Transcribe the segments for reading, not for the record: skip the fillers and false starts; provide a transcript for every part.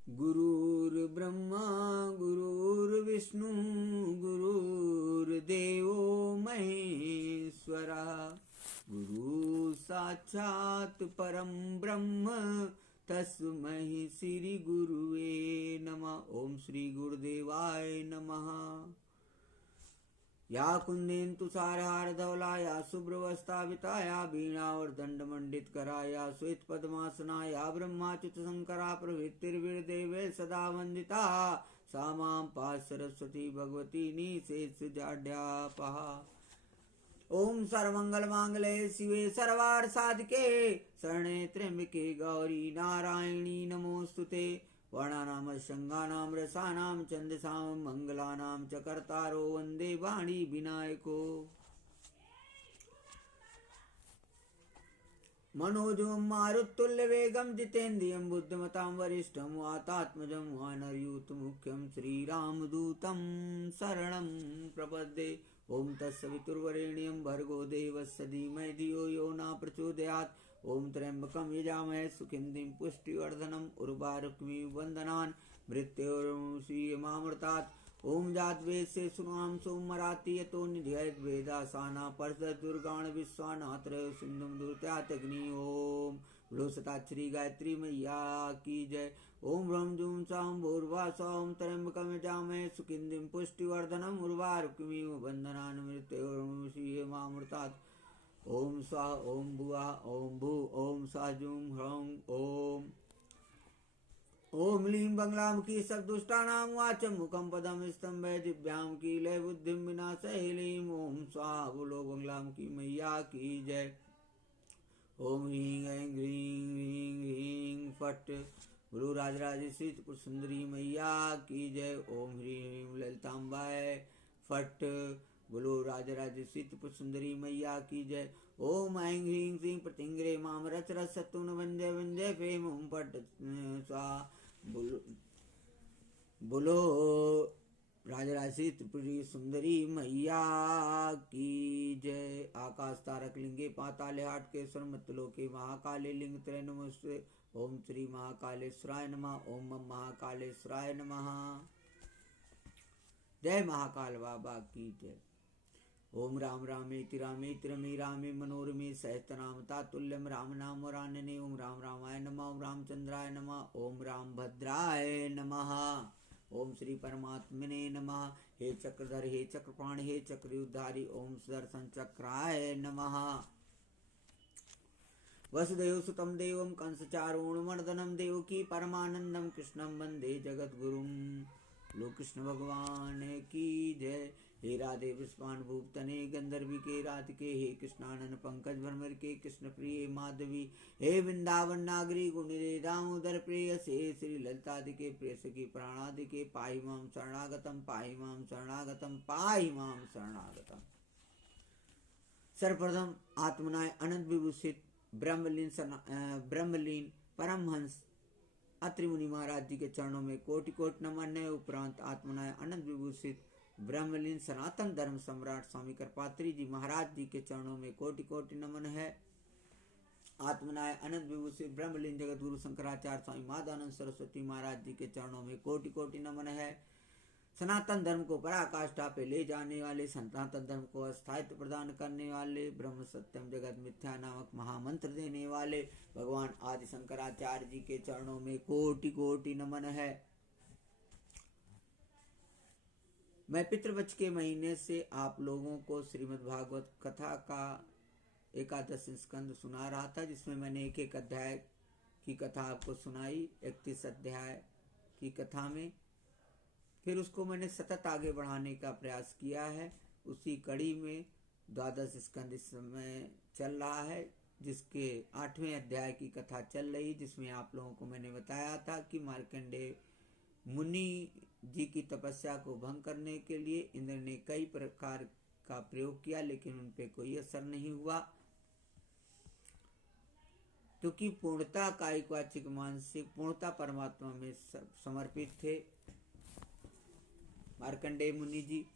गुरुर्ब्रह्मा गुरुर्विष्णु गुरुर्देवो महेश्वरा गुरु साक्षात् परम ब्रह्म तस्मै श्री गुरुवे नमः। ओम श्री गुरुदेवाय नमः। या कुंदेन तुषारहार धवला या शुभ्रवस्ताविता या वीणा और दंड मंडित करा या श्वेत पद्मासना या ब्रह्माच्युत शंकरा प्रभृतिर्विदेवे सदा वंदिता सा मां पास सरस्वती भगवती निशेष जाड्यापहा। ओम सर्वमंगल मांगल्ये शिवे सर्वार्थ साधिके शरणे त्र्यंबके गौरी नारायणी नमोस्तुते। वर्णानाम शंगानाम रसानाम छंदसाम मंगलानां च कर्तारो वंदे वाणी विनायको। मनोजवं मारुतुल्यवेगं जितेन्द्रियं बुद्धिमतां वरिष्ठं वातात्मजं वानरयूथमुख्यं श्रीरामदूतं शरणं प्रपद्ये। ओम तत्सवितुर्वरेण्यं भर्गो देवस्य धीमहि धियो यो न प्रचोदयात्। ओम त्र्यंबकं यजामहे सुगन्धिं पुष्टिवर्धनम् उर्वारुकमिव बन्धनान् मृत्योर्मुक्षीयमामृतात्। ओम जातवेदसे सुनाम सोमराति यतो निधयेत् वेदासाना परसदुर्गाण विश्वानात्र सिंधुम दुर्त्यातग्नि। ओम बृहस्पताक्षरी गायत्री मैया की जय। ओम ह्रम जूम साम भूर्भुवः ओम त्र्यंबकं यजामहे सुगन्धिं पुष्टिवर्धनम् उर्वारुकमिव बन्धनान् मृत्योर्मुक्षीयमामृतात्। ओम स्वाहा ओम भुवः ओम भू ओम स्वाहा जूम ह्रौं ओम। ओम लीं बंगलामुखी सबदुष्टानां वाचं मुखं पदं स्तंभे दिव्यां कीले बुद्धिं विनाशय लीं। ओम स्वाहा बोलो बंगलामुखी मैया की जय। ओम ह्रीं ऐं ह्रीं ह्रीं ह्रीं फट गुरु राजराजेश्वरी त्रिपुर सुंदरी मैया की जय। ओम ह्रीं ह्रीं ललितांबाय फट बोलो राजराजेश्वरी त्रिपुर सुंदरी मैया की जय। ओम ऐं ह्रीं श्रीं प्रतिंग्रे माम रच रच सत्तुन वंदे वंदे फेम ओम पट स्वाहा बोलो राजराजेश्वरी त्रिपुरी सुंदरी मैया की जय। आकाश तारक लिंगे पाताले हाट के स्वर मतलोके महाकाले लिंग त्रय नमस्ते। ओम श्री महाकालेश्वराय नमः। ओम महाकालेश्वराय नमः। जय महाकाल बाबा की जय। ओम राम रामेति रामेति रमे रामे मनोरमे सहस्रनाम तातुल्यम राम नाम वरानने। ओम राम रामाय नमः। ओम रामचंद्राय नमः। ओम राम भद्राय नमः। ओम श्री परमात्मने नमः। हे चक्रधर हे चक्रपाणि हे चक्रयुधारी ओम सुदर्शन चक्राय नमः। वसुदेव सुतं देवं कंसचारूणमर्दनं देवकी परमानंदं कृष्णं वंदे जगद्गुरुं। लो कृष्ण भगवान की जय। हे राधे विस्मान भूपतने गंधर्वी के राधिके हे कृष्णानन पंकज भ्रमर के कृष्ण प्रिय माधवी। हे वृंदावन नागरी गुणिरे दामोदर प्रिय से श्री ललितादिके प्रिय सखी प्राणादिके पाहि मां शरणागतम पाहि मां शरणागतम पाहि मां शरणागतम। सर्वप्रथम आत्मनाय अनंत विभूषित ब्रह्मलीन परमहंस अत्रि मुनि महाराज जी के चरणों में कोटि कोटि नमन है। उपरांत आत्मनाय अनंत विभूषित ब्रह्मलीन सनातन धर्म सम्राट स्वामी कृपात्री जी महाराज जी के चरणों में कोटि कोटि नमन है। आत्मनाय अनंत विभूषित ब्रह्मलीन जगत गुरु शंकराचार्य स्वामी माधवानंद सरस्वती महाराज जी के चरणों में कोटि कोटि नमन है। सनातन धर्म को पराकाष्ठा पे ले जाने वाले, सनातन धर्म को अस्थायित्व प्रदान करने वाले, ब्रह्म सत्यम जगत मिथ्या नामक महामंत्र देने वाले भगवान आदि शंकराचार्य जी के चरणों में कोटि कोटि नमन है। मैं पितृपक्ष के महीने से आप लोगों को श्रीमद् भागवत कथा का एकादश स्कंद सुना रहा था, जिसमें मैंने एक एक अध्याय की कथा आपको सुनाई। 31 अध्याय की कथा में फिर उसको मैंने सतत आगे बढ़ाने का प्रयास किया है। उसी कड़ी में द्वादश स्कंद इस समय चल रहा है, जिसके 8वें अध्याय की कथा चल रही, जिसमें आप लोगों को मैंने बताया था कि मार्कंडेय मुनि जी की तपस्या को भंग करने के लिए इंद्र ने कई प्रकार का प्रयोग किया, लेकिन उन पे कोई असर नहीं हुआ, क्योंकि पूर्णता कायिक वाचिक मानसिक पूर्णता परमात्मा में समर्पित थे मार्कंडेय मुनि जी।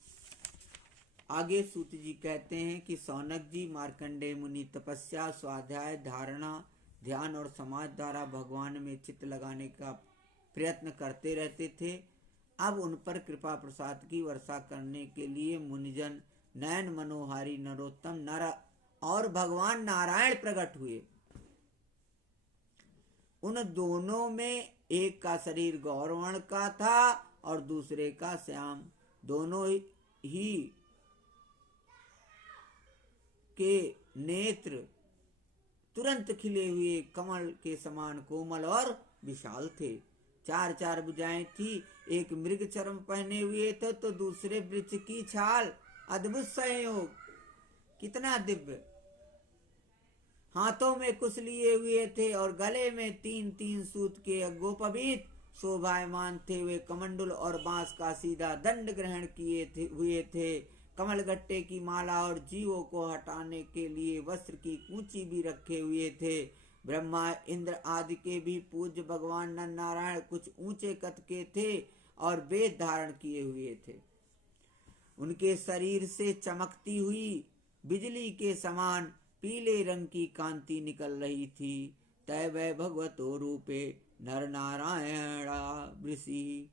आगे सूत जी कहते हैं कि सौनक जी मार्कंडेय मुनि तपस्या, स्वाध्याय, धारणा, ध्यान और समाज द्वारा भगवान में चित्त लगाने का प्रयत्न करते रहते थे। अब उन पर कृपा प्रसाद की वर्षा करने के लिए मुनिजन नयन मनोहारी नरोत्तम नर और भगवान नारायण प्रकट हुए। उन दोनों में एक का शरीर गौरवर्ण का था और दूसरे का श्याम। दोनों ही के नेत्र तुरंत खिले हुए कमल के समान कोमल और विशाल थे। चार चार भुजाएं थी, एक मृग चर्म पहने हुए थे तो दूसरे वृक्ष की छाल। अद्भुत संयोग, कितना दिव्य। हाथों में कुश लिए हुए थे और गले में तीन तीन सूत के गोपवीत शोभायमान थे। वे कमंडल और बांस का सीधा दंड ग्रहण किए हुए थे। कमलगट्टे की माला और जीवों को हटाने के लिए वस्त्र की कूंची भी रखे हुए थे। ब्रह्मा इंद्र आदि के भी पूज्य भगवान नर नारायण कुछ ऊंचे कद के थे और वेद धारण किए हुए थे। उनके शरीर से चमकती हुई बिजली के समान पीले रंग की कांति निकल रही थी। तय वै भगवतो रूपे नर नारायणा वृषि।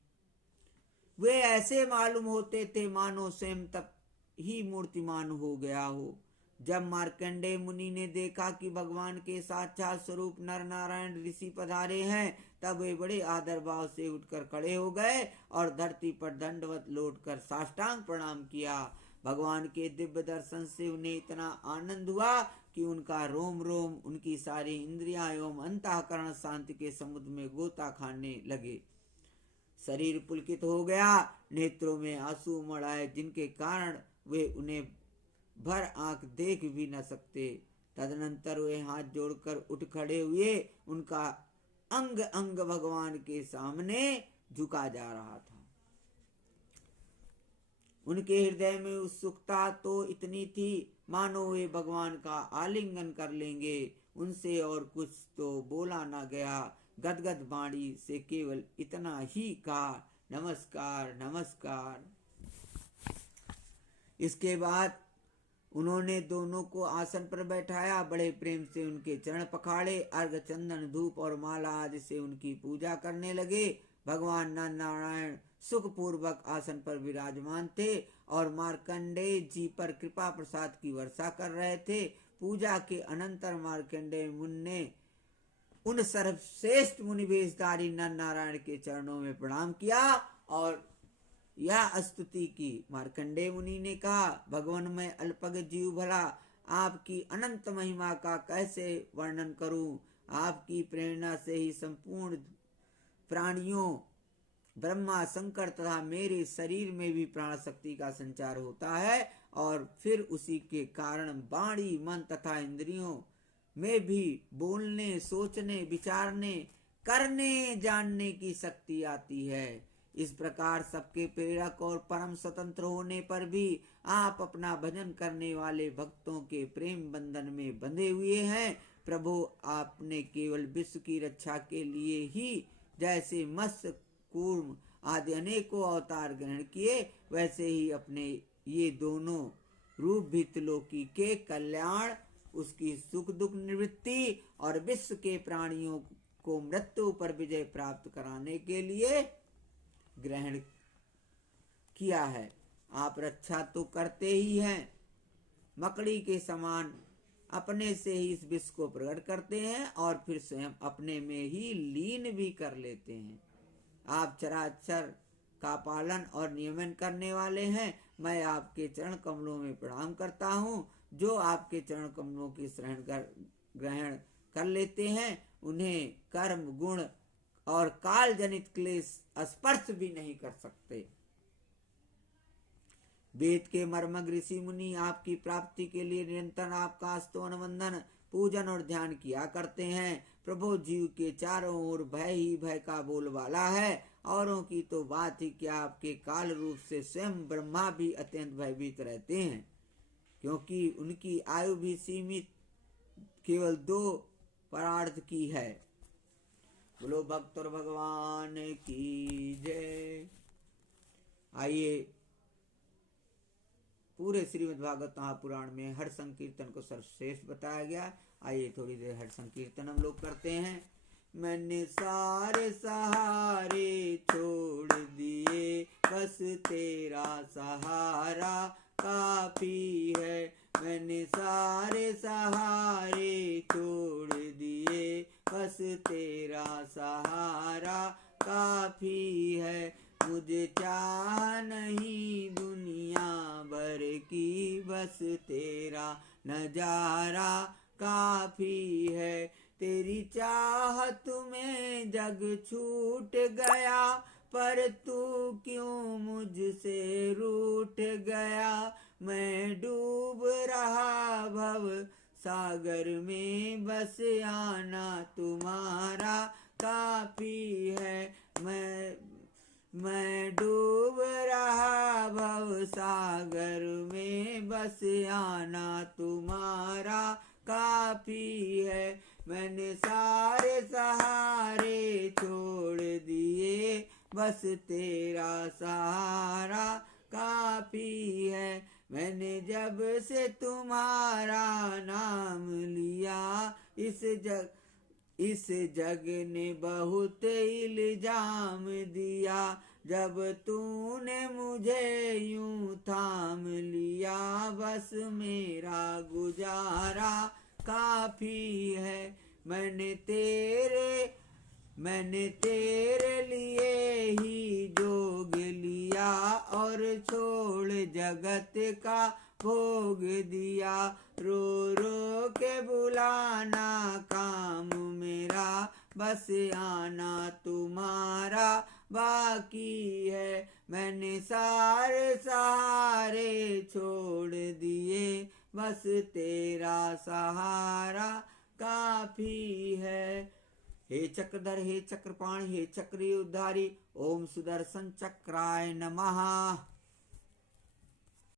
वे ऐसे मालूम होते थे मानो स्वयं तब ही मूर्तिमान हो गया हो। जब मार्कंडेय मुनि ने देखा कि भगवान के साक्षात स्वरूप नर नारायण ऋषि पधारे हैं, तब वे बड़े आदर भाव से उठकर खड़े हो गए और धरती पर दंडवत लौटकर साष्टांग प्रणाम किया। भगवान के दिव्य दर्शन से उन्हें इतना आनंद हुआ कि उनका रोम रोम, उनकी सारी इंद्रियां एवं अंतःकरण शांति के समुद्र में गोता खाने लगे। शरीर पुलकित हो गया, नेत्रों में आंसू उमड़ आए, जिनके कारण वे उन्हें भर आंख देख भी न सकते। तदनंतर वे हाथ जोड़कर उठ खड़े हुए। उनका अंग अंग भगवान के सामने झुका जा रहा था। उनके हृदय में उत्सुकता तो इतनी थी मानो वे भगवान का आलिंगन कर लेंगे। उनसे और कुछ तो बोला न गया। गदगद वाणी से केवल इतना ही कहा, नमस्कार नमस्कार। इसके बाद उन्होंने दोनों को आसन पर बैठाया, बड़े प्रेम से उनके चरण पखाड़े, अर्घ चंदन धूप और माला आदि से उनकी पूजा करने लगे। भगवान नर नारायण सुखपूर्वक आसन पर विराजमान थे और मार्कंडेय जी पर कृपा प्रसाद की वर्षा कर रहे थे। पूजा के अनंतर मार्कंडेय मुनि ने उन सर्वश्रेष्ठ मुनि वेशधारी नर नारायण के चरणों में प्रणाम किया और यह स्तुति की। मार्कंडेय मुनि ने कहा, भगवान मैं अल्पज्ञ जीव भला आपकी अनंत महिमा का कैसे वर्णन करूं। आपकी प्रेरणा से ही संपूर्ण प्राणियों, ब्रह्मा शंकर तथा मेरे शरीर में भी प्राण शक्ति का संचार होता है और फिर उसी के कारण वाणी, मन तथा इंद्रियों में भी बोलने, सोचने, विचारने, करने, जानने की शक्ति आती है। इस प्रकार सबके प्रेरक और परम स्वतंत्र होने पर भी आप अपना भजन करने वाले भक्तों के प्रेम बंधन में बंधे हुए हैं। प्रभु, आपने केवल विश्व की रक्षा के लिए ही जैसे मत्स्य, कूर्म आदि अनेकों अवतार ग्रहण किए, वैसे ही अपने ये दोनों रूप भी त्रिलोकी के कल्याण, उसकी सुख दुख निवृत्ति और विश्व के प्राणियों को मृत्यु पर विजय प्राप्त कराने के लिए ग्रहण किया है। आप रक्षा तो करते ही हैं, मकड़ी के समान अपने से ही इस विश्व को प्रकट करते हैं और फिर स्वयं अपने में ही लीन भी कर लेते हैं। आप चराचर का पालन और नियमन करने वाले हैं। मैं आपके चरण कमलों में प्रणाम करता हूँ। जो आपके चरण कमलों की शरण ग्रहण कर लेते हैं, उन्हें कर्म, गुण और काल जनित क्लेश स्पर्श भी नहीं कर सकते। वेद के मर्मज्ञ ऋषि मुनि आपकी प्राप्ति के लिए निरंतर आपका स्तोत्र, वंदन, पूजन और ध्यान किया करते हैं। प्रभु, जीव के चारों ओर भय ही भय का बोलबाला है। औरों की तो बात ही क्या, आपके काल रूप से स्वयं ब्रह्मा भी अत्यंत भयभीत रहते हैं, क्योंकि उनकी आयु भी सीमित केवल 2 परार्थ की है। बोलो भक्त और भगवान की जय। आइए, पूरे श्रीमद्भागवत महापुराण में हर संकीर्तन को सर्वश्रेष्ठ बताया गया। आइए थोड़ी देर हर संकीर्तन हम लोग करते हैं। मैंने सारे सहारे छोड़ दिए, बस तेरा सहारा काफी है। मैंने सारे सहारे छोड़ दिए, बस तेरा सहारा काफी है। मुझे चाह नहीं दुनिया भर की, बस तेरा नजारा काफी है। तेरी चाहत में जग छूट गया, पर तू क्यों मुझसे रूठ गया। मैं डूब रहा भव सागर में, बस आना तुम्हारा काफी है। मैं डूब रहा भव सागर में, बस आना तुम्हारा काफी है। मैंने सारे सहारे छोड़ दिए, बस तेरा सहारा काफी है। मैंने जब से तुम्हारा नाम लिया, इस जग ने बहुत इल्जाम दिया। जब तूने मुझे यूं थाम लिया, बस मेरा गुजारा काफी है। मैंने तेरे लिए ही जोग लिया, और छोड़ जगत का भोग दिया। रो रो के बुलाना काम मेरा, बस आना तुम्हारा बाकी है। मैंने सारे सहारे छोड़ दिए, बस तेरा सहारा काफी है। हे चक्रधर, हे चक्रपाणि, हे चक्री उद्धारी, ओम सुदर्शन चक्राय नमः।